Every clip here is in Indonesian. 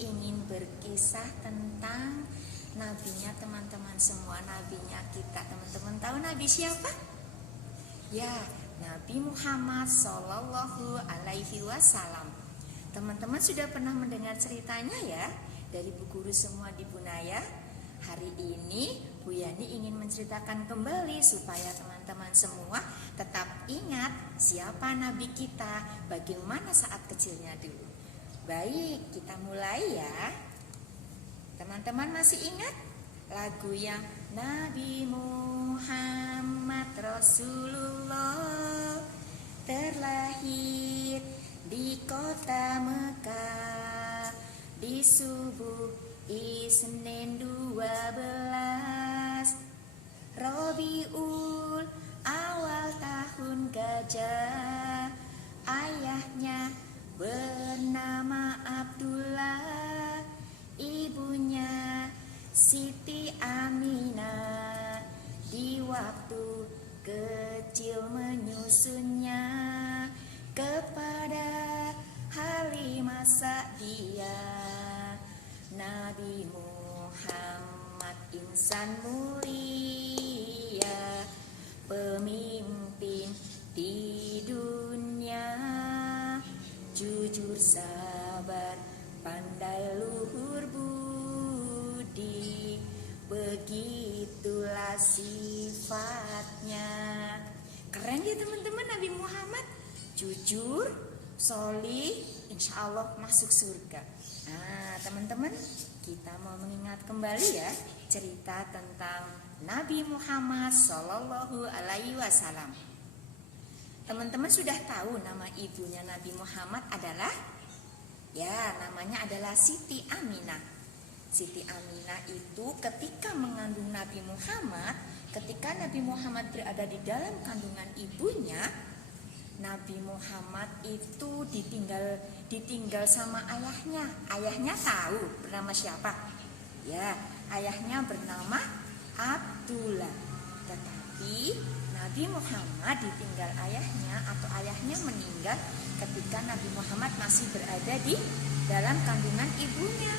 ingin berkisah tentang nabinya teman-teman semua, nabinya kita. Teman-teman tahu nabi siapa? Ya, Nabi Muhammad Sallallahu Alaihi Wasallam. Teman-teman sudah pernah mendengar ceritanya ya dari Bu Guru semua di Bunaya. Hari ini Bu Yani ingin menceritakan kembali supaya teman-teman semua tetap ingat siapa nabi kita, bagaimana saat kecilnya dulu. Baik, kita mulai ya. Teman-teman masih ingat lagu yang Nabi Muhammad Rasulullah terlahir di kota Mekah di subuh Isnin 12 Rabiul awal tahun gajah. Ayahnya bernama Abdullah, ibunya Siti Aminah. Di waktu kecil menyusunnya kepada Halimah Sa'diyah. Nabi Muhammad insan mulia, pemimpin di dunia, jujur sabar pandai luhur budi, begitulah sifatnya. Keren ya teman-teman, Nabi Muhammad jujur, solih, insya Allah masuk surga. Nah teman-teman, kita mau mengingat kembali ya cerita tentang Nabi Muhammad Sallallahu Alaihi Wasallam. Teman-teman sudah tahu nama ibunya Nabi Muhammad adalah? Ya, namanya adalah Siti Aminah. Siti Aminah itu ketika mengandung Nabi Muhammad, ketika Nabi Muhammad berada di dalam kandungan ibunya, Nabi Muhammad itu ditinggal sama ayahnya. Ayahnya tahu bernama siapa? Ya, ayahnya bernama Abdullah. Tetapi Nabi Muhammad ditinggal ayahnya atau ayahnya meninggal ketika Nabi Muhammad masih berada di dalam kandungan ibunya.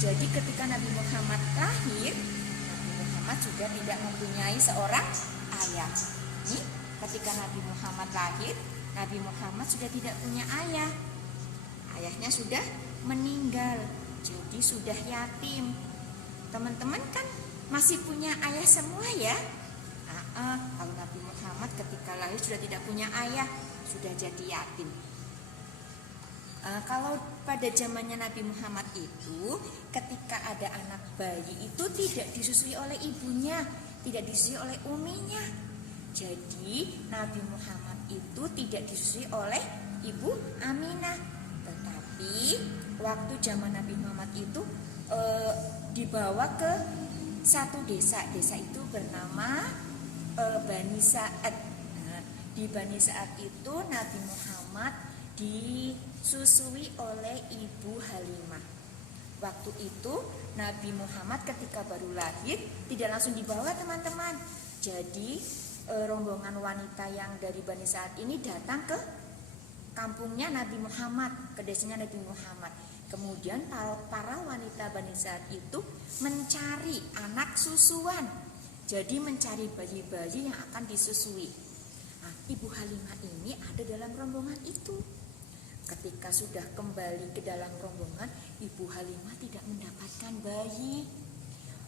Jadi ketika Nabi Muhammad lahir, Nabi Muhammad sudah tidak mempunyai seorang ayah. Ini ketika Nabi Muhammad lahir, Nabi Muhammad sudah tidak punya ayah. Ayahnya sudah meninggal, jadi sudah yatim. Teman-teman kan masih punya ayah semua ya? Kalau Nabi Muhammad ketika lahir sudah tidak punya ayah, sudah jadi yatim. Kalau pada zamannya Nabi Muhammad itu, ketika ada anak bayi itu tidak disusui oleh ibunya, tidak disusui oleh uminya. Jadi Nabi Muhammad itu tidak disusui oleh ibu Aminah. Tetapi waktu zaman Nabi Muhammad itu dibawa ke satu desa. Desa itu bernama Bani Sa'ad. Nah, di Bani Sa'ad itu Nabi Muhammad disusui oleh ibu Halimah. Waktu itu Nabi Muhammad ketika baru lahir tidak langsung dibawa teman-teman. Jadi rombongan wanita yang dari Bani Sa'ad ini datang ke kampungnya Nabi Muhammad, ke desanya Nabi Muhammad. Kemudian para wanita Bani Sa'ad itu mencari anak susuan. Jadi mencari bayi-bayi yang akan disusui. Nah, Ibu Halimah ini ada dalam rombongan itu. Ketika sudah kembali ke dalam rombongan, Ibu Halimah tidak mendapatkan bayi.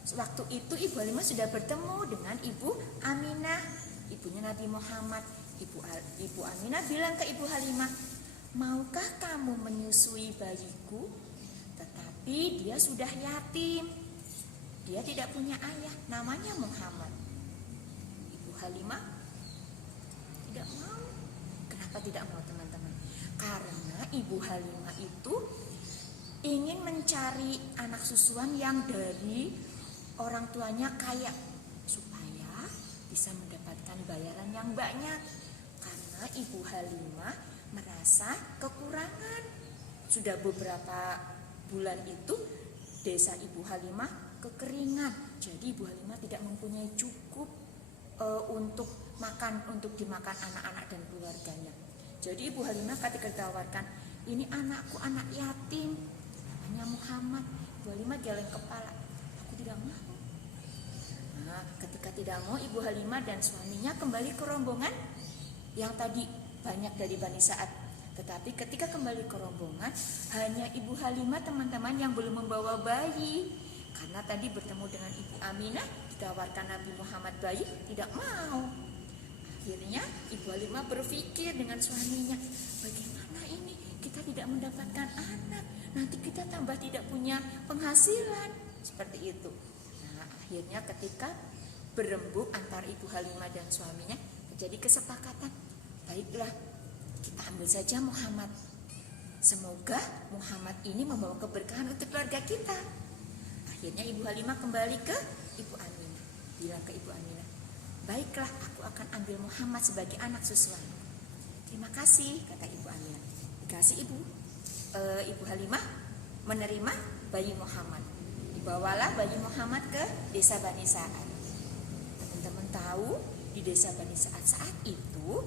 Waktu itu Ibu Halimah sudah bertemu dengan Ibu Aminah, ibunya Nabi Muhammad. Ibu Aminah bilang ke Ibu Halimah, maukah kamu menyusui bayiku? Tetapi dia sudah yatim, dia tidak punya ayah, namanya Muhammad. Ibu Halimah tidak mau. Kenapa tidak mau teman-teman? Karena Ibu Halimah itu ingin mencari anak susuan yang dari orang tuanya kaya supaya bisa mendapatkan bayaran yang banyak. Karena Ibu Halimah merasa kekurangan. Sudah beberapa bulan itu desa Ibu Halimah kekeringan. Jadi Ibu Halimah tidak mempunyai cukup untuk dimakan anak-anak dan keluarganya. Jadi Ibu Halimah ketika ditawarkan, ini anakku anak yatim, anaknya Muhammad. Ibu Halimah geleng kepala, aku tidak mau. Nah, ketika tidak mau, Ibu Halimah dan suaminya kembali ke rombongan yang tadi banyak dari Bani Sa'ad. Tetapi ketika kembali ke rombongan, hanya Ibu Halimah teman-teman yang belum membawa bayi. Karena tadi bertemu dengan Ibu Aminah, ditawarkan Nabi Muhammad bayi, tidak mau. Akhirnya Ibu Halimah berpikir dengan suaminya, bagaimana ini kita tidak mendapatkan anak, nanti kita tambah tidak punya penghasilan. Seperti itu. Nah, akhirnya ketika berembuk antara Ibu Halimah dan suaminya, terjadi kesepakatan, baiklah kita ambil saja Muhammad. Semoga Muhammad ini membawa keberkahan untuk keluarga kita. Akhirnya Ibu Halimah kembali ke Ibu Aminah, bilang ke Ibu Aminah, baiklah aku akan ambil Muhammad sebagai anak susuanku. Terima kasih, kata Ibu Aminah. Dikasih Ibu Halimah menerima bayi Muhammad. Dibawalah bayi Muhammad ke desa Bani Sa'ad. Teman-teman tahu di desa Bani Sa'ad saat itu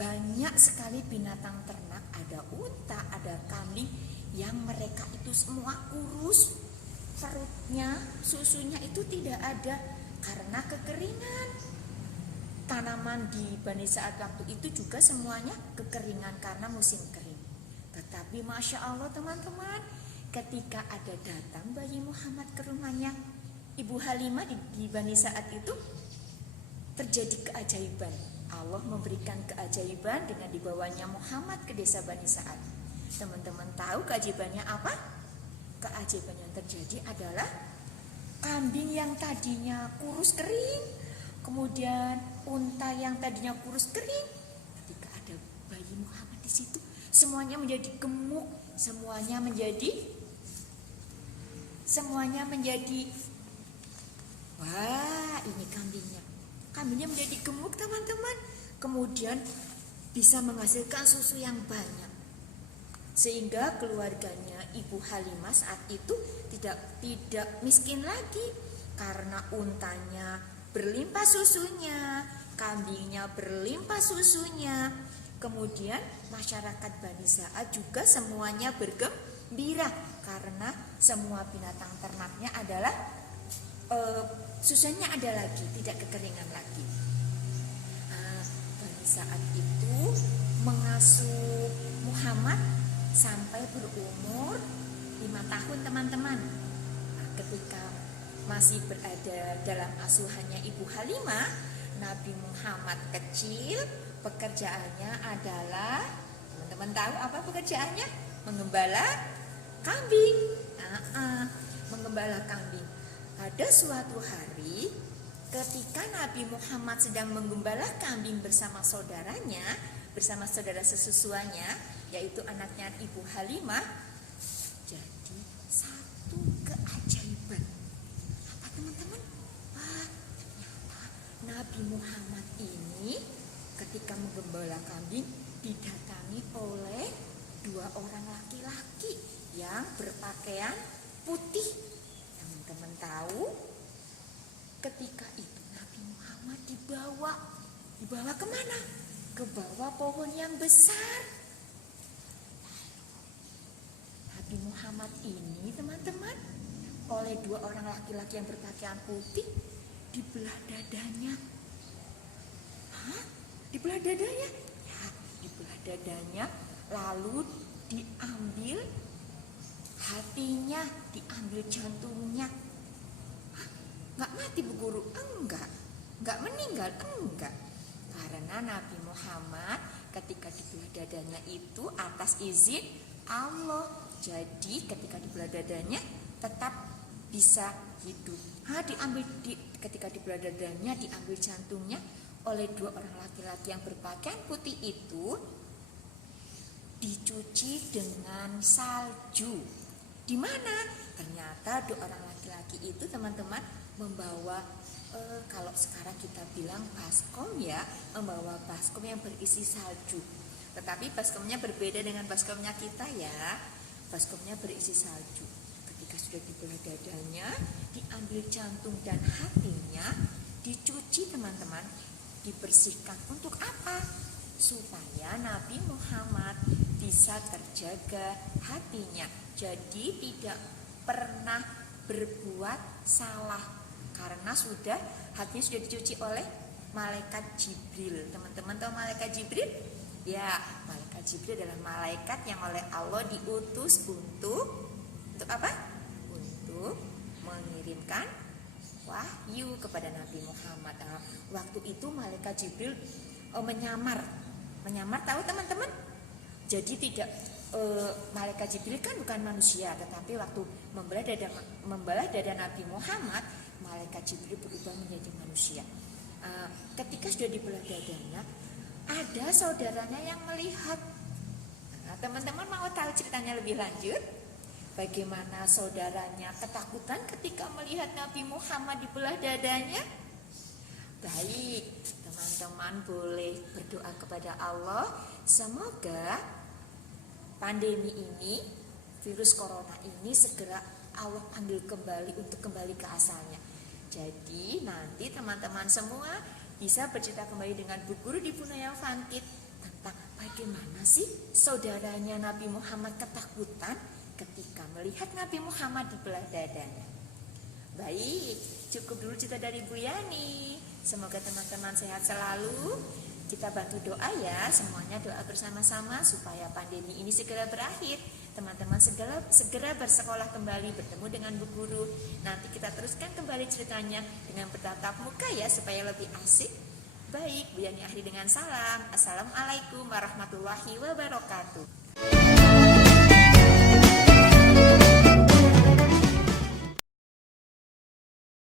banyak sekali binatang ternak, ada unta, ada kambing yang mereka itu semua kurus, perutnya, susunya itu tidak ada karena kekeringan. Tanaman di Bani Sa'ad waktu itu juga semuanya kekeringan karena musim kering. Tetapi Masya Allah teman-teman, ketika ada datang bayi Muhammad ke rumahnya Ibu Halimah di Bani Sa'ad itu, terjadi keajaiban. Allah memberikan keajaiban dengan dibawanya Muhammad ke desa Bani Sa'ad. Teman-teman tahu keajaibannya apa? Keajaiban yang terjadi adalah kambing yang tadinya kurus kering, kemudian unta yang tadinya kurus kering, ketika ada bayi Muhammad di situ, semuanya menjadi gemuk, semuanya menjadi wah, ini kambingnya menjadi gemuk teman-teman, kemudian bisa menghasilkan susu yang banyak, sehingga keluarganya Ibu Halimah saat itu tidak miskin lagi karena untanya berlimpah susunya, kambingnya berlimpah susunya. Kemudian masyarakat Bani Sa'ad juga semuanya bergembira karena semua binatang ternaknya adalah susunya ada lagi, tidak kekeringan lagi. Bani Sa'ad itu mengasuh Muhammad sampai berumur 5 tahun teman-teman. Ketika masih berada dalam asuhannya Ibu Halimah, Nabi Muhammad kecil, pekerjaannya adalah, teman-teman tahu apa pekerjaannya? Menggembala kambing. Menggembala kambing. Pada suatu hari, ketika Nabi Muhammad sedang menggembala kambing bersama saudaranya, bersama saudara sesusuannya, yaitu anaknya Ibu Halimah, jadi satu keajaiban. Apa teman-teman? Ternyata Nabi Muhammad ini ketika menggembala kambing didatangi oleh 2 orang laki-laki yang berpakaian putih. Teman-teman tahu, ketika itu Nabi Muhammad dibawa kemana? Ke bawah pohon yang besar. Nabi Muhammad ini teman-teman oleh 2 orang laki-laki yang berpakaian putih dibelah dadanya. Dibelah dadanya? Ya, dibelah dadanya, lalu diambil hatinya, diambil jantungnya. Enggak mati Bu Guru? Enggak meninggal? Enggak. Karena Nabi Muhammad ketika dibelah dadanya itu atas izin Allah. Jadi ketika dibelah dadanya tetap bisa hidup. Ketika dibelah dadanya, diambil jantungnya oleh 2 orang laki-laki yang berpakaian putih itu, dicuci dengan salju. Di mana? Ternyata 2 orang laki-laki itu teman-teman membawa kalau sekarang kita bilang baskom ya, membawa baskom yang berisi salju. Tetapi baskomnya berbeda dengan baskomnya kita ya. Baskomnya berisi salju. Ketika sudah dibelah dadanya, diambil jantung dan hatinya, dicuci teman-teman, dibersihkan. Untuk apa? supaya Nabi Muhammad bisa terjaga hatinya. Jadi tidak pernah berbuat salah karena hatinya sudah dicuci oleh malaikat Jibril. Teman-teman tahu malaikat Jibril? Ya, malaikat Jibril adalah malaikat yang oleh Allah diutus untuk apa? Untuk mengirimkan wahyu kepada Nabi Muhammad. Nah, waktu itu malaikat Jibril menyamar tahu teman-teman? Jadi tidak malaikat Jibril kan bukan manusia, tetapi waktu membelah dada Nabi Muhammad, malaikat Jibril berubah menjadi manusia. Ketika sudah dibelah dadanya, ada saudaranya yang melihat. Nah, teman-teman mau tahu ceritanya lebih lanjut? Bagaimana saudaranya ketakutan ketika melihat Nabi Muhammad dibelah dadanya? Baik, teman-teman boleh berdoa kepada Allah, semoga pandemi ini, virus corona ini segera Allah ambil kembali untuk kembali ke asalnya. Jadi nanti teman-teman semua bisa bercerita kembali dengan Bu Guru di Punaya Fantip tentang bagaimana sih saudaranya Nabi Muhammad ketakutan ketika melihat Nabi Muhammad dibelah dadanya. Baik, cukup dulu cerita dari Bu Yani. Semoga teman-teman sehat selalu. Kita bantu doa ya, semuanya doa bersama-sama supaya pandemi ini segera berakhir. Teman-teman segera bersekolah kembali, bertemu dengan Bu Guru. Nanti kita teruskan kembali ceritanya dengan bertatap muka ya, supaya lebih asik. Baik, Bu Yani akhiri dengan salam. Assalamualaikum warahmatullahi wabarakatuh.